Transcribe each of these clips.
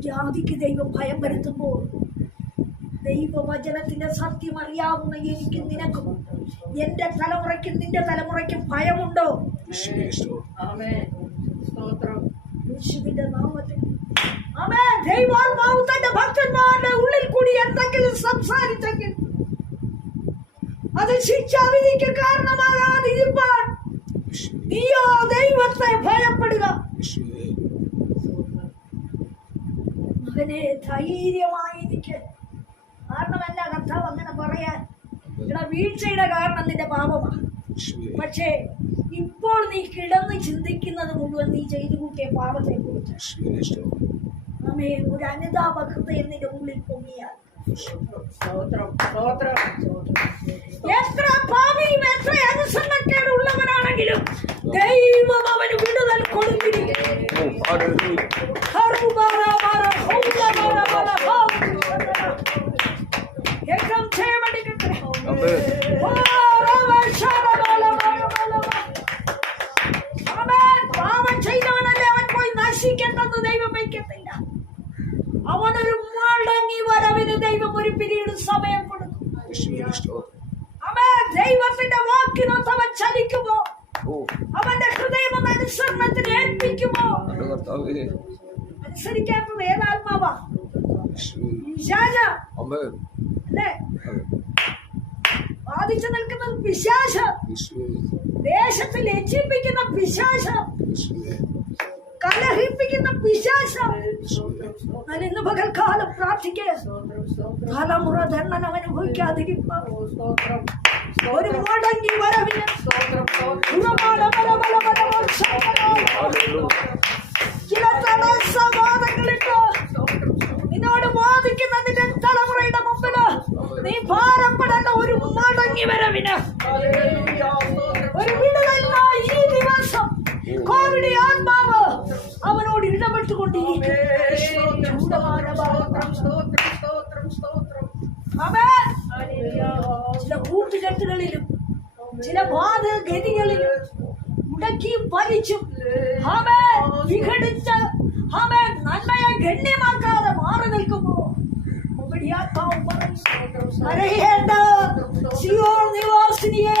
ജാതിക്ക് ദൈവം ഭയം വരുത്തുമ്പോൾ ദൈവവചനത്തിന്റെ സത്യം അറിയാവുന്ന എനിക്ക് നിനക്കും എന്റെ തലമുറയ്ക്കും നിന്റെ തലമുറയ്ക്കും ഭയമുണ്ടോ? യേശുവിന്റെ നാമത്തിൽ. ദൈവാത്മാവ് തന്റെ ഭക്തന്മാരുടെ ഉള്ളിൽ കൂടി എന്തെങ്കിലും സംസാരിച്ചെങ്കിൽ അത് ശിക്ഷാവിധിക്ക് കാരണമാകാതിരിക്കാൻ നീയോ ദൈവത്തെ ഭയപ്പെടുക. മകനെ ധൈര്യമായിരിക്കെ. കാരണമല്ല കർത്താവ് അങ്ങനെ പറയാൻ. ഇവിടെ വീഴ്ചയുടെ കാരണം നിന്റെ പാപമാണ്. പക്ഷേ ഇപ്പോൾ നീ കിടന്ന് ചിന്തിക്കുന്നത് മുഴുവൻ നീ ചെയ്തു കൂട്ടിയ പാപത്തെ കുറിച്ച് ആമേ ഒരു അനുതാപ എന്നിന്റെ നിന്റെ ഉള്ളിൽ പൊങ്ങിയാൽ എത്ര പാപിയും എത്ര അനുസരണക്കേട് ഉള്ളവനാണെങ്കിലും ദൈവം അവന് വിടുതൽ കൊടുത്തിരിക്കുന്നു. അനുസരണത്തിന് ഏൽപ്പിക്കുമോ? അനുസരിക്കാത്തത് ഏതാത്മാവാ അല്ലേ. ബാധിച്ചു നിൽക്കുന്നത് പിശാച. ദേശത്തിൽ ലജ്ജിപ്പിക്കുന്ന പിശാശം കലഹിപ്പിക്കുന്ന പിശാശം എന്നാൽ ഇന്ന് പകൽക്കാലം പ്രാർത്ഥിക്കുക തലമുറ ദണ്ഡനം അനുഭവിക്കാതിരിക്കാൻ സ്തോത്രം ഒരു മടങ്ങി വരവിന് ചില തടസ്സവാദങ്ങളിട്ട് നിന്നോട് വാദിക്കുന്ന നിന്റെ തലമുറയുടെ നീ ഭാരപ്പെടേണ്ട ഒരു മടങ്ങി വരവിന്. കൂട്ടുകെട്ടുകളിലും ചില വാദഗതികളിലും മുടക്കി ആമേൻ വിഘടിച്ച നന്മയെ ഗണ്യമാക്കാതെ മാറി നിൽക്കുമ്പോ സിയോൻ നിവാസിനിയെ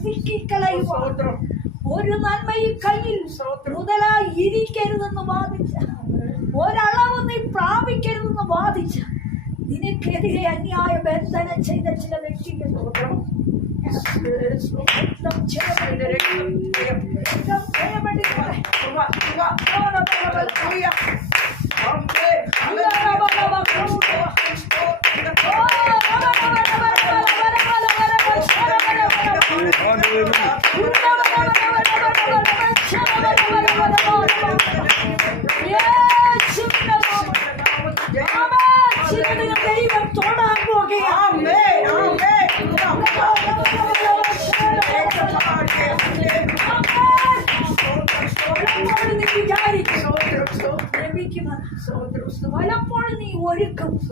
ഒതുക്കിക്കളയുവാൻ ഒരു നന്മയും കയ്യിൽ മുതലായി ഇരിക്കരുതെന്ന് വാദിച്ച ഒരളവ് നീ പ്രാപിക്കരുതെന്ന് വാദിച്ച നിനക്കെതിരെ അന്യായ ബന്ധനം ചെയ്ത ചില വ്യക്തികൾ രക്തം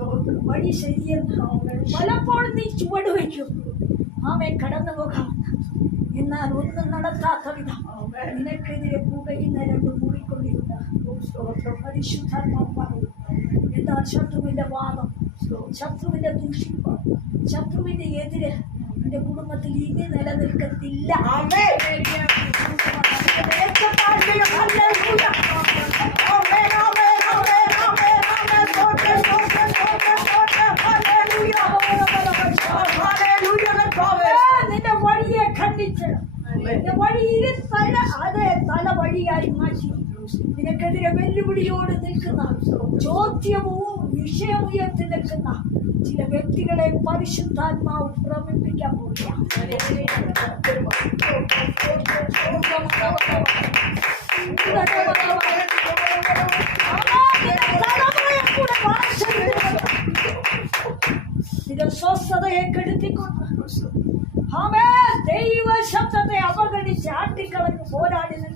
ഒരുക്കും വഴി ശരിയെന്നാവുകൾ പലപ്പോഴും നീ ചുവട് വയ്ക്കും. ആമേ കടന്നു പോകാം. എന്നാൽ ഒന്നും നടത്താത്ത വിധം നിനക്കെതിരെ പുകയുന്ന രണ്ട് മൂടിക്കൊണ്ടിരുന്ന പരിശുദ്ധാത്മാവ് എന്നാൽ ശത്രുവിന്റെ വാദം ശത്രുവിന്റെ ദൂഷിപ്പ് ശത്രുവിന്റെ എതിരെ എന്റെ കുടുംബത്തിൽ ഇനി നിലനിൽക്കത്തില്ല. ആമേൻ. നിനക്കെതിരെ വെല്ലുവിളിയോട് നിൽക്കുന്ന ചോദ്യവും വിഷയമുയർത്തി നിൽക്കുന്ന ചില വ്യക്തികളെ പരിശുദ്ധാത്മാവ് ഭ്രമിപ്പിക്കാൻ പോകുക സ്വസ്ഥതയെ കെടുത്തിക്കൊണ്ട് ദൈവ ശബ്ദത്തെ അവഗണിച്ച് ആട്ടിക്കളഞ്ഞ് പോരാടി നിൽക്കുന്ന.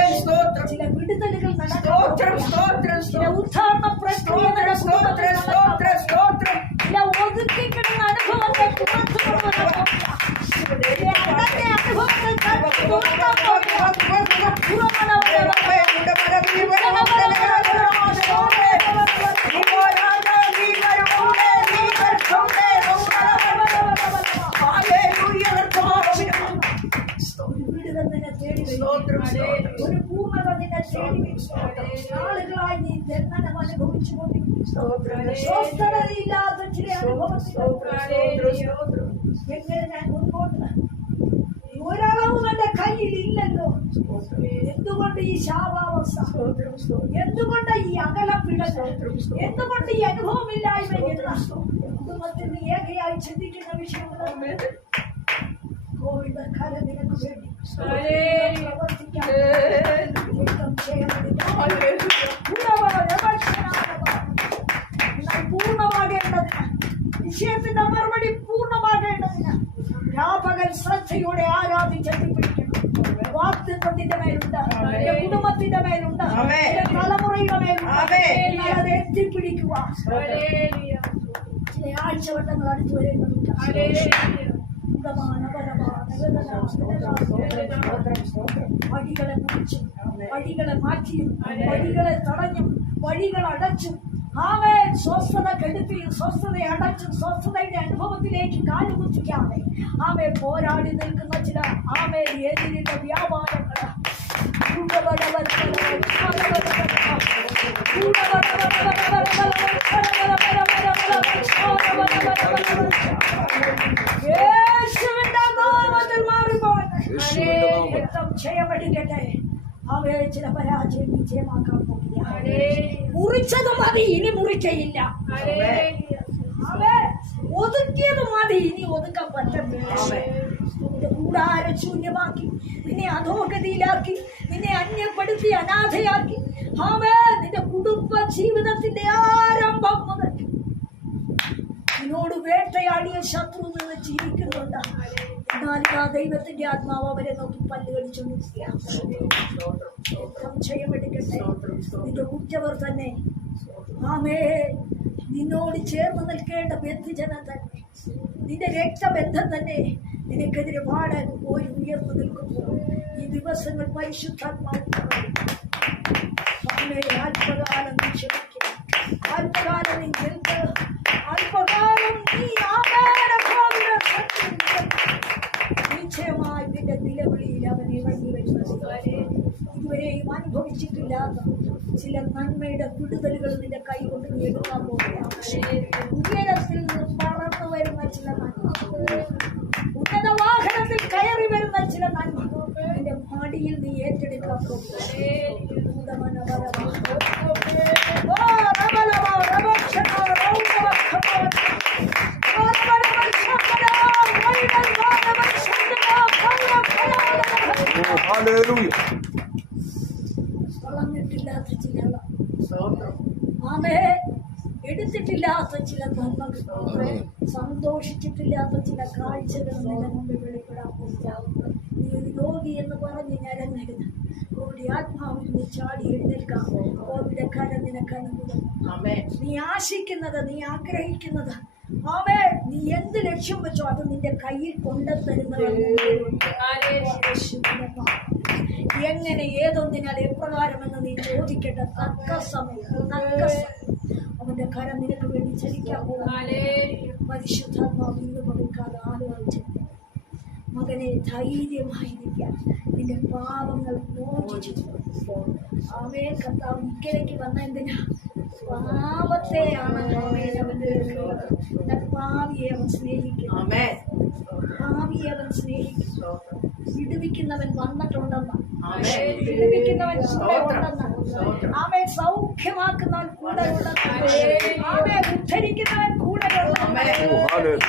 എന്തുകൊണ്ട് ഈ ശാപാവസ്ഥ എന്തുകൊണ്ട് ഈ അകലപ്പിഴകൾ എന്തുകൊണ്ട് ഈ അനുഭവമില്ലായ്മ എന്ന? കുടുംബത്തിൽ ഏകയായി ചിന്തിക്കുന്ന വിഷയമുണ്ട് കോവിഡ് കല നിനക്ക് വേണ്ടി പൂർണമാകേണ്ടതിന് വിഷയത്തിന്റെ മറുപടി പൂർണമാകേണ്ടതിന് രാപകൽ ശ്രദ്ധയോടെ ആരാധിച്ചെത്തിപ്പിടിക്കണം കുടുംബത്തിന്റെ മേലുണ്ട്. തലമുറയുടെ മേലുണ്ട്. എത്തിപ്പിടിക്കുക ചില ആഴ്ചവട്ടങ്ങൾ അടുത്തു വരുന്നുണ്ട് വഴികളെ മുറിച്ചും വഴികളെ മാറ്റിയും വഴികളെ തടഞ്ഞും വഴികൾ അടച്ചും. ആമേ സ്വസ്ഥത കെടുത്തിയും സ്വസ്ഥത അടച്ചും സ്വസ്ഥതയുടെ അനുഭവത്തിലേക്ക് കാലുകുത്തിക്കാതെ. ആമേ പോരാടി നിൽക്കുന്ന ചില ആമേ എതിരിന്റെ വ്യാപാരങ്ങൾ. മതി ഇനി മുറിക്കയില്ല. ഒതുക്കിയത് മതി ഇനി ഒതുക്കാൻ പറ്റത്തില്ല കൂടാരം ശൂന്യമാക്കി നിന്നെ അധോഗതിയിലാക്കി നിന്നെ അന്യപ്പെടുത്തി അനാഥയാക്കി. ആമേ നിന്റെ കുടുംബ ജീവിതത്തിന്റെ ആരംഭം മുതൽ. നിന്നോട് വേട്ടയാടിയ ശത്രു നിന്ന് ജീവിക്കുന്നുണ്ട്. എന്നാൽ ആ ദൈവത്തിന്റെ ആത്മാവ് അവരെ നോക്കി പല്ല് കടിച്ചുകൊണ്ടിരിക്കുകയാണ് സംശയമെടുക്കട്ടെ. നിന്റെ കുറ്റവർ തന്നെ ആമേ നിന്നോട് ചേർന്ന് നിൽക്കേണ്ട ബന്ധുജനം തന്നെ നിന്റെ രക്തബന്ധം തന്നെ നിനക്കെതിരെ പാടാൻ പോയി ഉയർന്നു നിൽക്കുമ്പോൾ ഈ ദിവസങ്ങൾ പരിശുദ്ധാത്മാവ് അല്പകാലം നിശ്ചയമായി നിന്റെ നിലവിളിയിൽ അവനെ വഴി വരുന്നത് ഇതുവരെയും അനുഭവിച്ചിട്ടില്ലാത്ത ചില നന്മയുടെ വിടുതലുകൾ പോവുകയാണ് ഉയരത്തിൽ നിന്ന് പറന്നു വരുന്ന ചില ഉന്നത വാഹനത്തിൽ കയറി വരുന്ന ചില നന്മ എന്റെ മടിയിൽ നീ ഏറ്റെടുക്കാൻ ഹല്ലേലൂയ വളർന്നിട്ടില്ലാത്ത ചില ആമേ എടുത്തിട്ടില്ലാത്ത ചില കർമ്മങ്ങൾ. സന്തോഷിച്ചിട്ടില്ലാത്ത ചില കാഴ്ചകൾ നിന്റെ മുമ്പിൽ വെളിപ്പെടാൻ പോകുന്നു. നീ ഒരു രോഗി എന്ന് പറഞ്ഞ് ഞരങ്ങരുത് കോടി ആത്മാവിൽ നീ ചാടി എഴുന്നേൽക്കാം കോവിഡ് കരം നിനക്ക് അനുകൂലം. ആമേൻ നീ ആശിക്കുന്നത് നീ ആഗ്രഹിക്കുന്നത്. ആമേ നീ എന്ത് ലക്ഷ്യം വെച്ചോ അത് നിന്റെ കയ്യിൽ കൊണ്ടുതരുന്നവർ എങ്ങനെ ഏതൊന്നിനാൽ എപ്രകാരമെന്ന് നീ ചോദിക്കട്ടെ തക്ക സമയം തക്ക അവന്റെ കരം നിനക്ക് വേണ്ടി ചലിക്കാൻ പരിശുദ്ധാത്മാവ് ഇന്ന് പകൽക്കാതെ ആലോചിച്ചു മകനെ ധൈര്യമായിരിക്കാൻ നിന്റെ പാപങ്ങൾ മോചിച്ചു അവയെ കർത്താവ് ഇക്കരയ്ക്ക് വന്ന എന്തിനാ? പാപത്തെയാണ് അവൻ പാവിയെ അവൻ സ്നേഹിക്കുന്നു. പാവിയെ അവൻ സ്തോത്രം വിടുവിക്കുന്നവൻ വന്നിട്ടുണ്ടെന്ന്. വിടുവിക്കുന്നവൻ കൂടെ ഉണ്ടെന്ന്. ആമേ സൗഖ്യമാക്കുന്നവൻ കൂടെ ഉണ്ടെന്ന്. ആമേ ഉദ്ധരിക്കുന്നവൻ കൂടെ ആമേൻ.